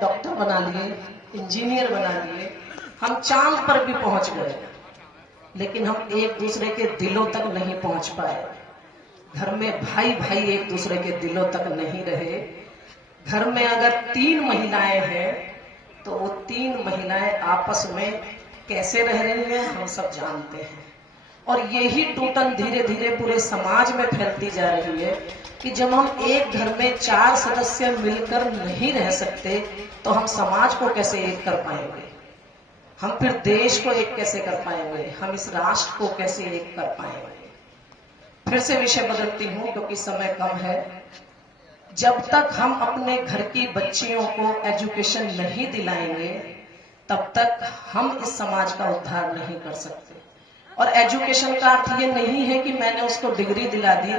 Doctor बना लिए, engineer बना लिए, हम चांद पर भी पहुंच गए, लेकिन हम एक दूसरे के दिलों तक नहीं पहुंच पाए। घर में भाई भाई एक दूसरे के दिलों तक नहीं रहे। घर में अगर 3 महिलाएं हैं तो वो 3 महिलाएं आपस में कैसे रह रही हैं हम सब जानते हैं। और यही टूटन धीरे धीरे पूरे समाज में फैलती जा रही है कि जब हम एक घर में 4 सदस्य मिलकर नहीं रह सकते तो हम समाज को कैसे एक कर पाएंगे, हम फिर देश को एक कैसे कर पाएंगे, हम इस राष्ट्र को कैसे एक कर पाएंगे। फिर से विषय बदलती हूं क्योंकि समय कम है। जब तक हम अपने घर की बच्चियों को एजुकेशन नहीं दिलाएंगे तब तक हम इस समाज का उद्धार नहीं कर सकते। और एजुकेशन का अर्थ ये नहीं है कि मैंने उसको डिग्री दिला दी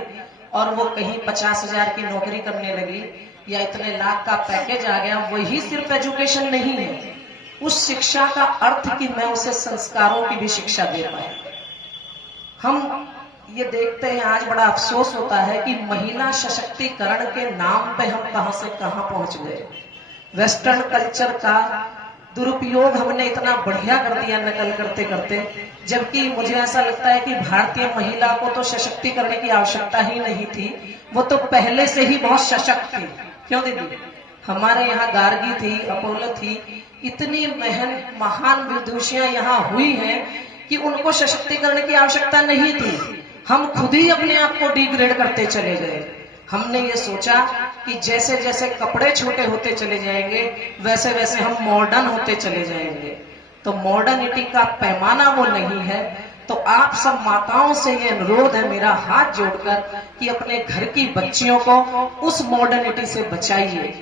और वो कहीं 50,000 की नौकरी करने लगी या इतने लाख का पैकेज आ गया, वही सिर्फ एजुकेशन नहीं है। उस शिक्षा का अर्थ कि मैं उसे संस्कारों की भी शिक्षा दे पाए। हम ये देखते हैं, आज बड़ा अफसोस होता है कि महिला सशक्तिकरण के नाम पे हम कहां से कहां पहुंच गए। वेस्टर्न कल्चर का दुरुपयोग हमने इतना बढ़िया कर दिया नकल करते करते, जबकि मुझे ऐसा लगता है कि भारतीय महिला को तो सशक्तिकरण की आवश्यकता ही नहीं थी, वो तो पहले से ही बहुत सशक्त थी। क्यों दीदी? हमारे यहाँ गार्गी थी, अपोलो थी, इतनी महान विदुषियां यहाँ हुई हैं कि उनको सशक्तिकरण की आवश्यकता नहीं थी। हम खुद ही अपने आप को डिग्रेड करते चले गए। हमने ये सोचा कि जैसे जैसे कपड़े छोटे होते चले जाएंगे वैसे वैसे हम मॉडर्न होते चले जाएंगे। तो मॉडर्निटी का पैमाना वो नहीं है। तो आप सब माताओं से ये अनुरोध है मेरा हाथ जोड़कर कि अपने घर की बच्चियों को उस मॉडर्निटी से बचाइए,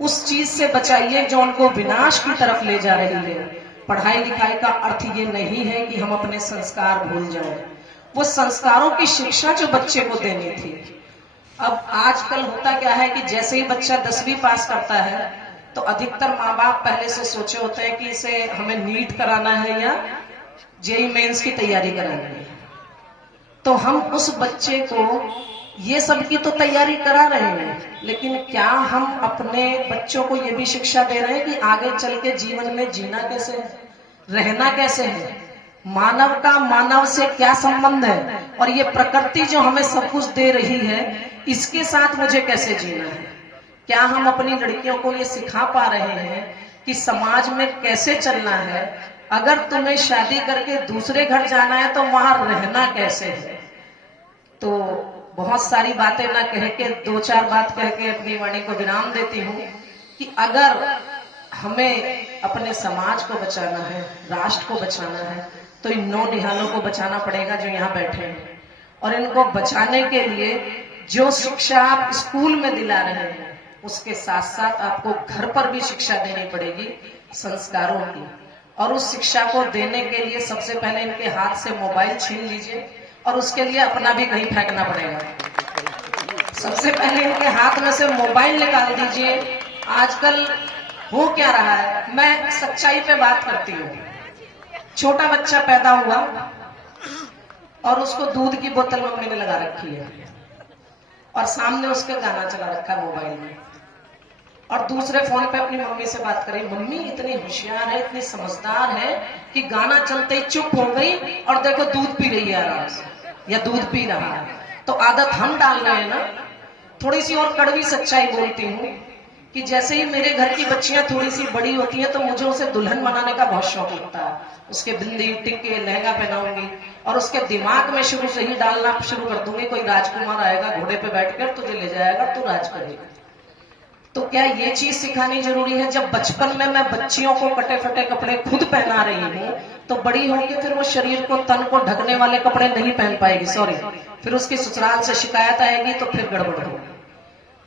उस चीज से बचाइए जो उनको विनाश की तरफ ले जा रही है। पढ़ाई लिखाई का अर्थ ये नहीं है कि हम अपने संस्कार भूल जाएं। वो संस्कारों की शिक्षा जो बच्चे को देनी थी। अब आजकल होता क्या है कि जैसे ही बच्चा 10वीं पास करता है तो अधिकतर माँ बाप पहले से सोचे होते हैं कि इसे हमें नीट कराना है या जेई मेंस की तैयारी करानी है। तो हम उस बच्चे को ये सब की तो तैयारी करा रहे हैं, लेकिन क्या हम अपने बच्चों को ये भी शिक्षा दे रहे हैं कि आगे चल के जीवन में जीना कैसे है, रहना कैसे है, मानव का मानव से क्या संबंध है, और ये प्रकृति जो हमें सब कुछ दे रही है इसके साथ मुझे कैसे जीना है। क्या हम अपनी लड़कियों को ये सिखा पा रहे हैं कि समाज में कैसे चलना है, अगर तुम्हें शादी करके दूसरे घर जाना है तो वहां रहना कैसे है। तो बहुत सारी बातें ना कह के 2-4 बात कह के अपनी वाणी को विराम देती हूँ कि अगर हमें अपने समाज को बचाना है, राष्ट्र को बचाना है, तो इन 9 निहालों को बचाना पड़ेगा जो यहाँ बैठे हैं। और इनको बचाने के लिए जो शिक्षा आप स्कूल में दिला रहे हैं उसके साथ साथ आपको घर पर भी शिक्षा देनी पड़ेगी संस्कारों की। और उस शिक्षा को देने के लिए सबसे पहले इनके हाथ से मोबाइल छीन लीजिए और उसके लिए अपना भी कहीं फेंकना पड़ेगा। सबसे पहले इनके हाथ में से मोबाइल निकाल दीजिए। आजकल हो क्या रहा है, मैं सच्चाई पे बात करती हूँ। छोटा बच्चा पैदा हुआ और उसको दूध की बोतल मम्मी ने लगा रखी है और सामने उसके गाना चला रखा है मोबाइल में, और दूसरे फोन पे अपनी मम्मी से बात करी। मम्मी इतनी होशियार है, इतनी समझदार है कि गाना चलते ही चुप हो गई और देखो दूध पी रही है आराम से, या दूध पी रहा है। तो आदत हम डाल रहे हैं ना। थोड़ी सी और कड़वी सच्चाई बोलती हूँ कि जैसे ही मेरे घर की बच्चियां थोड़ी सी बड़ी होती हैं तो मुझे उसे दुल्हन बनाने का बहुत शौक लगता है। उसके बिंदी टिक्के लहंगा पहनाऊंगी और उसके दिमाग में शुरू से ही डालना शुरू कर दूंगी, कोई राजकुमार आएगा घोड़े पे बैठकर तुझे ले जाएगा, तू राज करेगा। तो क्या ये चीज सिखानी जरूरी है? जब बचपन में मैं बच्चियों को कटे फटे कपड़े खुद पहना रही हूँ तो बड़ी होके फिर वो शरीर को, तन को ढकने वाले कपड़े नहीं पहन पाएगी, सॉरी, फिर उसकी ससुराल से शिकायत आएगी तो फिर गड़बड़ होगी।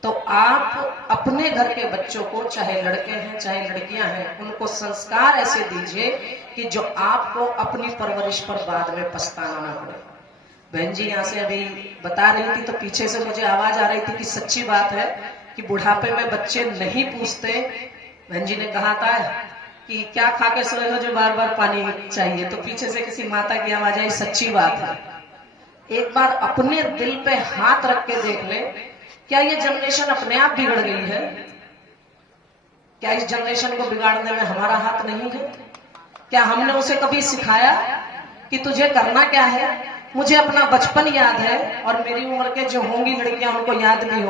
तो आप अपने घर के बच्चों को, चाहे लड़के हैं चाहे लड़कियां हैं, उनको संस्कार ऐसे दीजिए कि जो आपको अपनी परवरिश पर बाद में पछताना ना पड़े। बहन जी यहाँ से अभी बता रही थी तो पीछे से मुझे आवाज आ रही थी कि सच्ची बात है कि बुढ़ापे में बच्चे नहीं पूछते। बहन जी ने कहा था कि क्या खा के सोए हो जो बार बार पानी चाहिए, तो पीछे से किसी माता की आवाज आई। सच्ची बात है। एक बार अपने दिल पे हाथ रख के देख ले, क्या ये जनरेशन अपने आप बिगड़ गई है? क्या इस जनरेशन को बिगाड़ने में हमारा हाथ नहीं है? क्या हमने उसे कभी सिखाया कि तुझे करना क्या है? मुझे अपना बचपन याद है और मेरी उम्र के जो होंगी लड़कियां उनको याद भी होगा।